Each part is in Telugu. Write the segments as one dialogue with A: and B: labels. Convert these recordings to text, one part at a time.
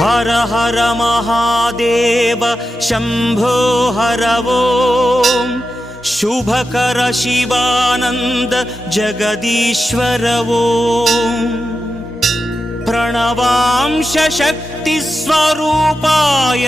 A: హర హర మహాదేవ శంభో హర ఓం శుభకర శివానంద జగదీశ్వర ఓం ప్రణవాంశ శక్తి స్వరూపాయ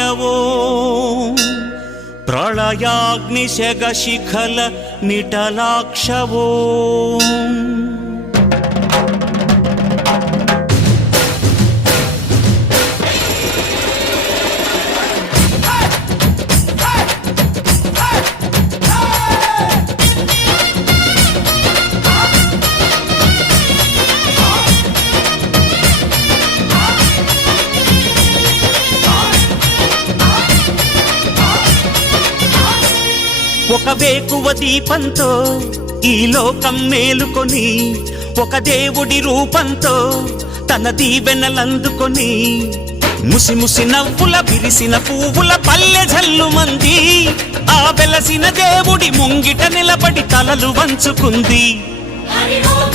A: ఒక వేకువ దీపంతో ఈ లోకం మేలుకొని ఒక దేవుడి రూపంతో తన దీవెనలందుకొని ముసి ముసి నవ్వుల విరిసిన పువ్వుల పల్లె జల్లు మంది ఆ వెలసిన దేవుడి ముంగిట నిలబడి తలలు వంచుకుంది.
B: హరి ఓం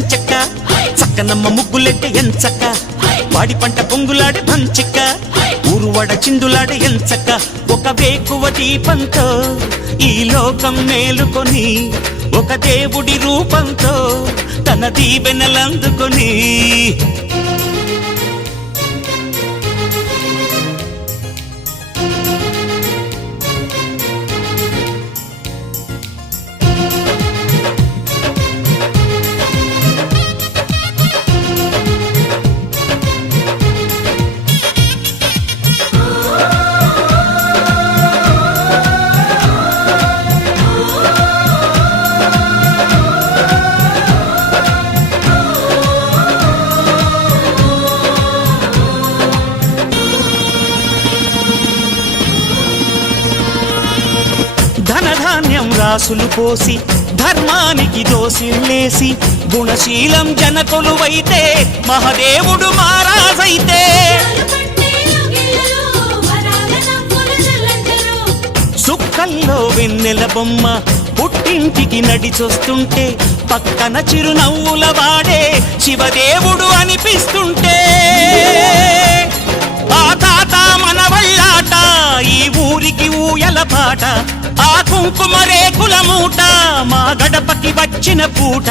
B: శాంతి
A: చక్కనమ్మ ముగ్గులెట్ట ఎంచక్క. వాడి పంట పొంగులాడే బంచిక ఊరువడ చిందులాడే ఎంచక్క. ఒక వేకువ దీపంతో ఈ లోకం మేలుకొని ఒక దేవుడి రూపంతో తన దీవెనలందుకొని గ్లాసులు పోసి ధర్మానికి దోసిల్లేసి గుణశీలం జనకొలువైతే మహదేవుడు మారాజైతే సుక్కల్లో వెన్నెల బొమ్మ పుట్టింటికి నడిచొస్తుంటే పక్కన చిరునవ్వుల వాడే శివదేవుడు అనిపిస్తుంటే. ఆ తాత మన వల్లాట ఈ ఊరికి ఊయల పాట కుంకుమ రేకుల మూట మా గడపకి వచ్చిన పూట.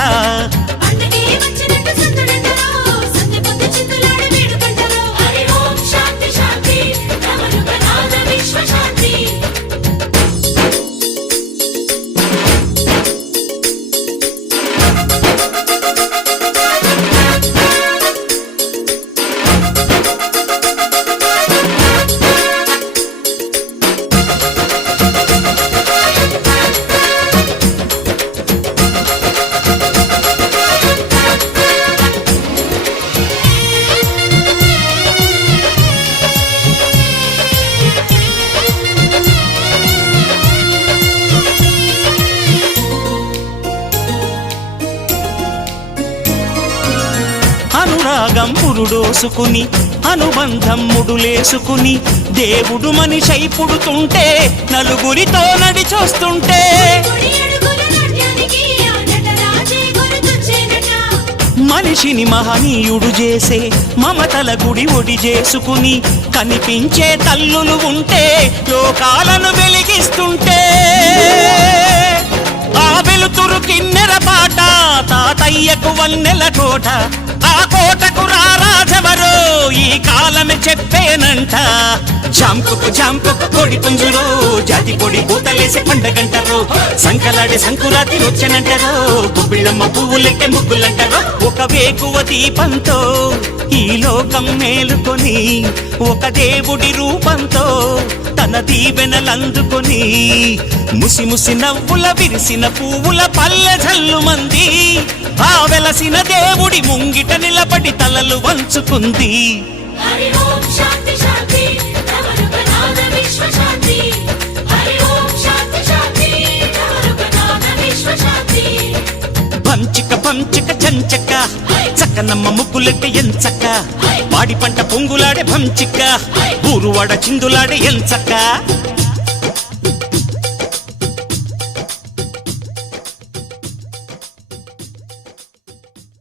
A: అనురాగం పురుడోసుకుని అనుబంధం ముడులేసుకుని దేవుడు మనిషై పుడుతుంటే నలుగురితో
B: నటరాజే గుర్తొచ్చేనట
A: మనిషిని మహనీయుడు చేసే మమతల గుడి ఒడి చేసుకుని కనిపించే తల్లులు ఉంటే లోకాలను వెలిగిస్తుంటే. ఆ వెలుతురు కిన్నెర పాట తాతయ్యకు వన్నెల కోట ఆ ఈ కాలమే చెప్పేనంట జాంపుకు జాంపుకు కోడి పుంజురో జాతి పొడి పూతలేసే పండగంటారు సంకలాడే సంకురాతి వచ్చనంటారు గుబ్బిళ్ళమ్మ పువ్వులెట్టే ముగ్గులంటారు ఒక వేకువ దీపంతో ఈ లోకం మేలుకొని ఒక దేవుడి రూపంతో తన దీవెనలందుకొని ముసి ముసి నవ్వుల విరిసిన పువ్వుల పల్లె జల్లు మంది ఆ వెలసిన దేవుడి ముంగిట నిలబడి తలలు వంచుకుంది. పంచిక పంచిక చంచక చక్కనమ్మ ముగ్గులెట్ట ఎంచక్క పాడి పంట పొంగులాడే భంచిక్క ఊరువాడ చిందులాడే ఎంచక్క